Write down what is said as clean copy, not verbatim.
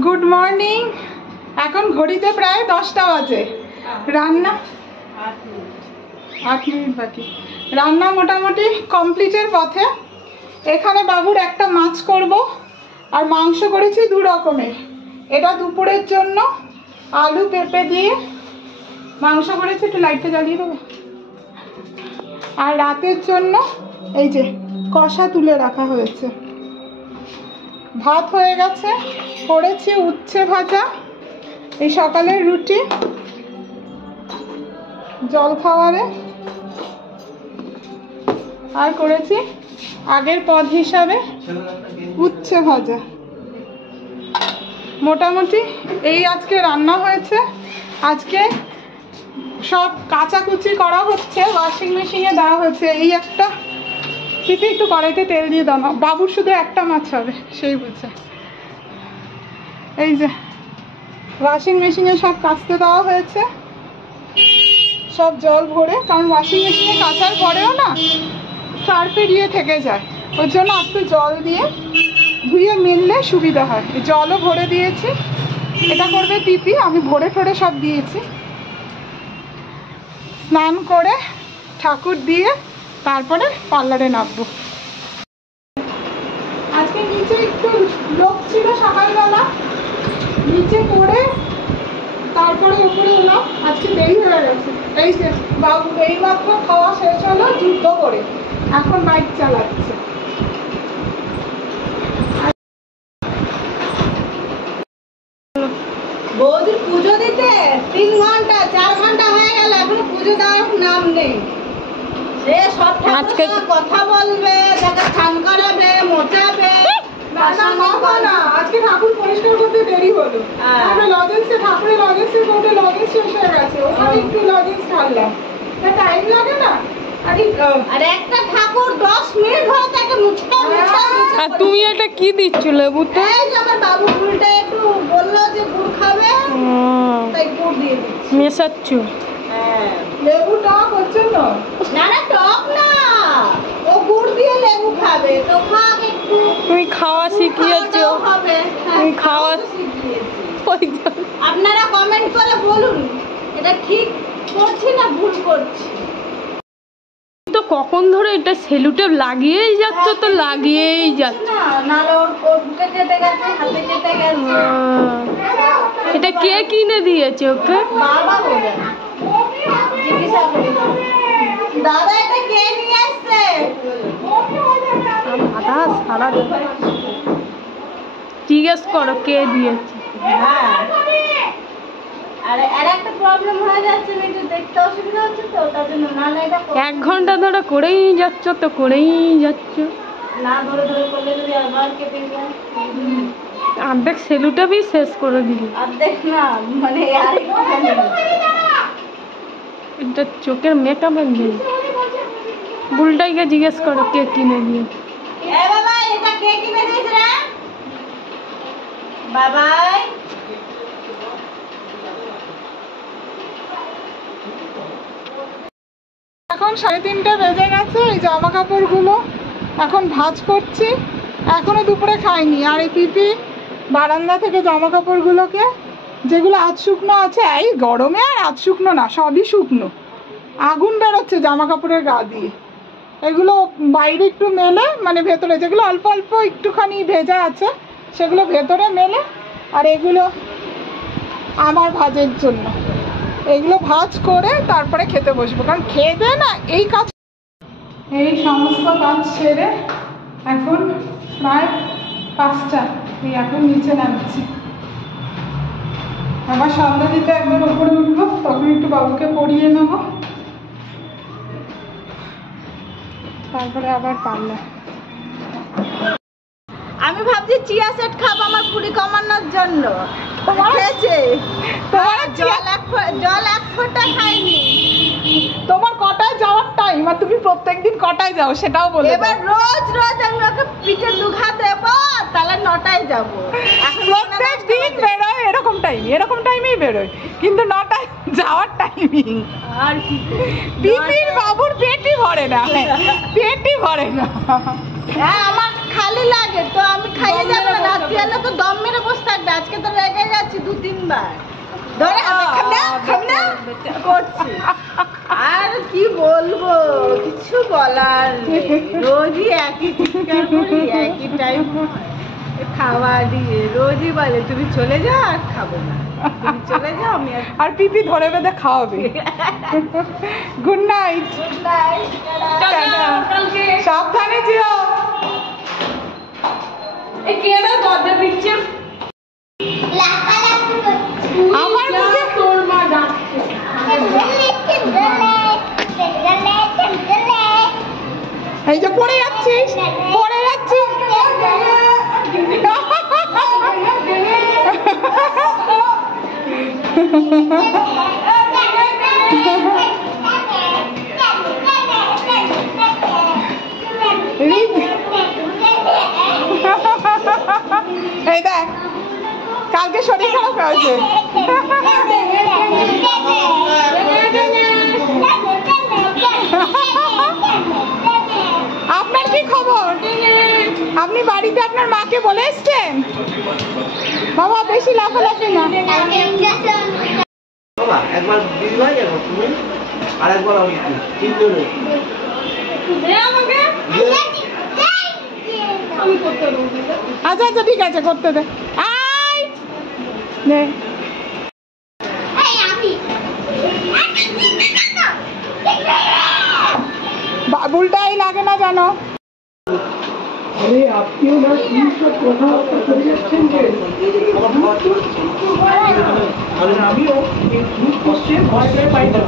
Good morning. এখন ঘড়িতে প্রায় 10টা বাজে। রান্না 8 মিনিট বাকি। রান্না মোটামুটি কমপ্লিটের পথে। এখানে বাবুর একটা মাছ করব, আর মাংস করেছি 2 রকমের। এটা দুপুরের জন্য আলু পেঁপে দিয়ে মাংস করেছি, একটু লাইটটা জ্বালিয়ে দেবো। আর রাতের জন্য এই যে কষা তুলে রাখা হয়েছে। ভাত হয়ে গেছে, করেছি উচ্ছে ভাজা, এই সকালের রুটি জল খাবারে, আর করেছি আগের পদ হিসাবে উচ্ছে ভাজা। মোটামুটি এই আজকে রান্না হয়েছে। আজকে সব কাচাকুচি করা হচ্ছে, ওয়াশিং মেশিনে দেওয়া হয়েছে। এই একটা পিপি একটু কড়াইতে তেল দিয়ে দাও না, বাবুর শুধু একটা মাছ হবে সেই বুঝে। এই যে ওয়াশিং মেশিনে সব কাচতে দেওয়া হয়েছে, সব জল ভরে, কারণ ওয়াশিং মেশিনে কাচার পরেও না সার্ফে দিয়ে থেকে যায়, ওর জন্য একটু জল দিয়ে ধুয়ে মিললে সুবিধা হয়। জলও ভরে দিয়েছি। এটা করবে পিপি, আমি ভরে ঠরে সব দিয়েছি। স্নান করে ঠাকুর দিয়ে তারপরে পার্লারে নামবো। আজকে নিচে একটু লোক ছিল সকালবেলা, নিচে করে তারপরে উপরে এলাম। আজকে দেরি হয়ে গেছে। এই যে বাবু এইমাত্র খাওয়া শেষ হলো যুদ্ধ করে, এখন বাইক চালাচ্ছে। বৌদির পুজো দিতে 3 ঘন্টা 4 ঘন্টা হয়ে গেল, এখনো পুজো দেওয়ার নাম নেই। সে সব আজকে কথা বলবে, তাকে স্নান করাবে, মোচাবে। আজকে ঠাকুর পরিষ্কার করতে দেরি হলো। আমরা লজেন্সে ঠাকুরের লজেন্সে কোটে লজেন্স শেষ হয়ে গেছে, ওখানে একটু লজেন্স ঢাললাম। টাইম লাগে না? আর একটা ঠাকুর 10 মিনিট ধরে তাকে মুছতে। আর তুমি এটা কি দিচ্ছ লেবুতে? এই যে আমার বাবু উল্টে একটু বললো যে গুড় খাবে, তাই গুড় দিয়ে দিচ্ছি। মেশাচ্ছ? হ্যাঁ, লেবু টক হচ্ছে না? না না টক না, ও গুড় দিয়ে লেবু খাবে। তো খাক একটু। তুমি খাওয়া শিখিয়েছ? হবে তুমি খাওয়া শিখিয়েছি। আপনারা কমেন্ট করে বলুন এটা ঠিক করছি না ভুল করছি। তো কখন ধরে এটা সেলুটেপ লাগিয়েই যাচ্ছ, তো লাগিয়েই যাচ্ছ। না নালে ওর বুকে কেটে গেছে, হাতে কেটে গেছে। এটা কে কিনে দিয়েছে ওকে? বাবা বলে জিজ্ঞাসা করি, দাদা এটা কে নিয়ে আসছে? দাদা সারা জিজ্ঞেস করো কে দিয়েছে। হ্যাঁ, আর একটা প্রবলেম হয়ে যাচ্ছে, একটু দেখতে অসুবিধা হচ্ছে, তো তার জন্য নালে এটা 1 ঘন্টা ধরে করেই যাচ্ছ, তো করেই যাচ্ছ। না ধরে ধরে করলে যদি আবার কেটে যায়। অর্ধেক সেলুটেপই শেষ করে দিলি। অর্ধেক না, মানে আর একটুখানি। এটা চোখের মেকআপের দিন। বুলটাইকে জিজ্ঞেস করো কে কিনে দিয়ে। এ বাবা এটা কে কিনে দিয়েছে রে? বাবাই এখন 3:30 বেজে গেছে। এই জামা কাপড়গুলো এখন ভাঁজ করছি, এখনো দুপুরে খাইনি। আর এই পিপি বারান্দা থেকে জামা কাপড়গুলোকে, যেগুলো আধ শুকনো আছে, এই গরমে আর আধ শুকনো না, সবই শুকনো, আগুন বেরোচ্ছে জামা কাপড়ের গা দিয়ে। এগুলো বাইরে একটু মেলে, মানে ভেতরে যেগুলো অল্প অল্প একটুখানি ভেজা আছে সেগুলো ভেতরে মেলে, আর এগুলো আমার ভাজের জন্য। এগুলো ভাজ করে তারপরে খেতে বসবো, কারণ খেয়ে দেয় না এই কাজ। এই সমস্ত কাজ সেরে এখন প্রায় 5টা, এই এখন নিচে নামছি। আবার সন্ধ্যা দিতে একবার উপরে উঠবো, তখন একটু বাবুকে পড়িয়ে নেবো, তারপরে আবার পারলে। আমি ভাবছি চিয়া সেট খাবো আমার পুরি কমানোর জন্য। খেয়েছে জল এক ফোঁটা খাইনি। তোমার কটায় যাওয়ার টাইম, আর তুমি প্রত্যেকদিন কটায় যাও সেটাও বলে দাও। এবার রোজ রোজ আমি ওকে পিঠে দুঘা দেবো, তাহলে 9টায় যাবো। প্রত্যেক দিন বেরোয় এরকম টাইমেই বেরোয়, কিন্তু 9টায় যাওয়ার টাইমিং। আর কি পিপির বাবুর পেটই ভরে না, পেটই ভরে না। হ্যাঁ আমার খালি লাগে, তো আমি খাইয়ে যাবো না। রাত্রি হলে তো দম মেরে বসে থাকবে। আজকে তো তিনবার ধরে খামনা করছি। আর কি বলবো, কিছু বলার নেই। রোজই একই চিৎকার করি, একই টাইম খাওয়া দিয়ে রোজই বলে তুমি চলে যাও, আর খাবো না, তুমি চলে যাও, আমি আর পিপি ধরে বেঁধে খাওয়াবে। Good night. সাবধানে যেও। দরজা পিচ্ছে আমার মুখে তোর মা ডাকছে। এই যে পড়ে যাচ্ছিস, পড়ে যাচ্ছিস। এই দেখ, কালকে শরীর খারাপ হয়েছে। আপনার কি খবর? আপনি বাড়িতে আপনার মাকে বলে এসছেন? বাবা বেশি লাফালাফি না। বাবা একবার দিদি ভাই যাবো তুমি, আর একবার আমি, তিনজনে আমাকে আমি করতে দেবো। আচ্ছা আচ্ছা ঠিক আছে, করতে দে। আই নে। বাবুলটাই লাগে না জানো। আরে আপনিও না কি সব কথা করে যাচ্ছেন যে আমিও এই গ্রুপ করছে ভয় পাই না।